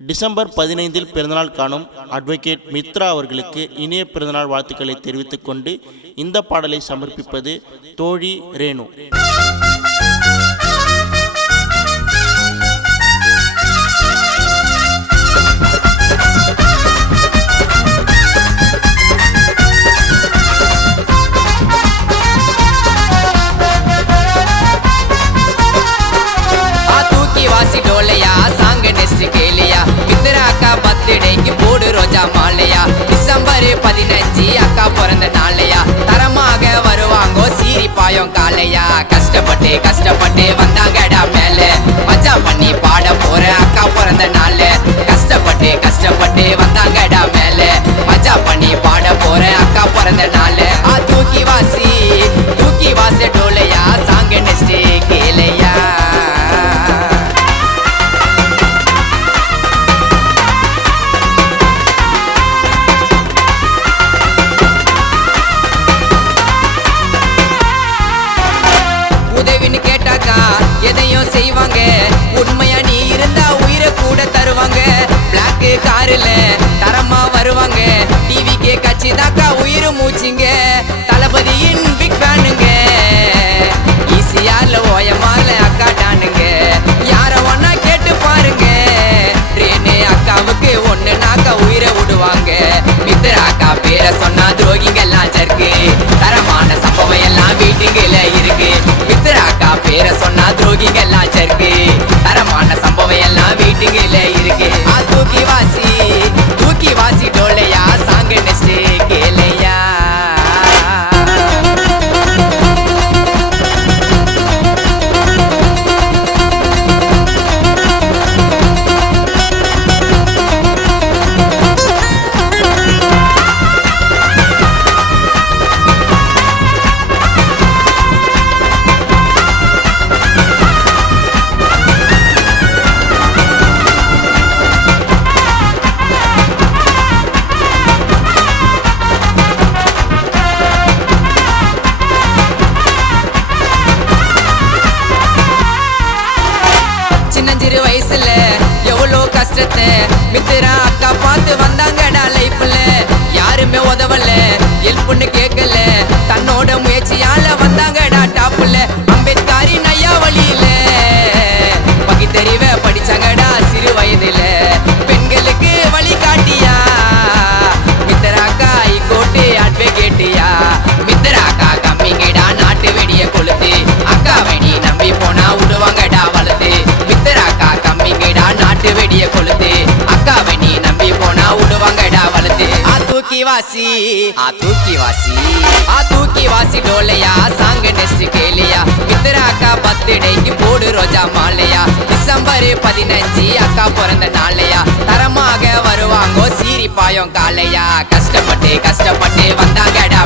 December 15 பிறந்தநாள் காணும் advocate Mitra அவர்களுக்கு இனிய பிறந்தநாள் வாழ்த்துக்களை தெரிவித்துக் கொண்டு இந்த பாடலை சமர்ப்பிப்பது தோழி ரேணு. டிசம்பர் 15 அக்கா பிறந்த நாளையா, தரமாக வருவாங்கோ சீரி பாயம் காலையா. கஷ்டப்பட்டு கஷ்டப்பட்டு வந்தாங்கடா மேல, மஜா பண்ணி பாட போற அக்கா பிறந்த நாள். கஷ்டப்பட்டு கஷ்டப்பட்டு வந்தாங்கடா மேல, மஜா பண்ணி பாட போற அக்கா பிறந்த நாள். தூக்கி வாசி டோலையா, சாங்க நெஸ்ட் கேளையா. எதையும் செய்வாங்க, உண்மையா நீ இருந்தா உயிரை கூட தருவாங்க. பிளாக் காருல தரமா வருவாங்க, டிவிக்கே கட்சி தாக்கா உயிர் மூச்சிங்க. தளபதியின் பிக் ஃபேனுங்க, ஈஸியால ஓயமால அக்கா டானுங்க. யார ஒன்னா கேட்டு பாருங்க, ரேணு அக்காவுக்கு ஒண்ணு நாக்கா உயிரை விடுவாங்க. மித்ரா அக்கா பேரை சொன்னா துரோகிங்க எல்லாம் ஜர்க்கு, தரமான சம்பவம் எல்லாம் வீட்டுக்குள்ள இருக்கு. மித்ரா அக்கா பேரை சொன்னா துரோகிங்க எல்லாம் ஜர்க்கு, தரமான சம்பவம் எல்லாம் வீட்டுக்குள்ள இருக்கு. தூக்கி வாசி டோலையா, சாங்க நெஸ்ட் கேளையா. சின்னஞ்சிறு வயசுல எவ்வளோ கஷ்டத்தை மித்ரா அக்கா பார்த்து வந்தாங்கடா லைஃப்ல. யாருமே உதவல, ஹெல்ப்னு கேட்கல, தன்னோட முயற்சியால வந்தாங்கடா டாப்ல. அம்பேத்காரி நையா வழியில பகித்தறிவ படிச்சாங்கடா சிறு வயதுல. பெண்களுக்கு வழி காட்டியா மித்ரா அக்கா, ஹைகோர்ட் அட்வொகேட்டியா. மித்ரா அக்கா கம்மிங்கடா நாட்டு வெடிய கொளுத்து, அக்கா வெடி நம்பி போனா விடுவாங்கடா வளர்த்து. மித்ராக்கா கம்மிங்கடா நாட்டு வெடிய கொளுத்து, அக்கா வெடி நம்பி போனா விடுவாங்கடா வளர்த்து. தூக்கி வாசி டோலையா, சாங்க நெஸ்ட் கேளையா. மித்ராக்கா பர்த்டேக்கு போடு ரோஜா மாலையா. டிசம்பர் 15 அக்கா பிறந்த நாளையா, தரமாக வருவாங்கோ சீரி பாயம் காலையா. கஷ்டப்பட்டு கஷ்டப்பட்டு வந்தாங்கடா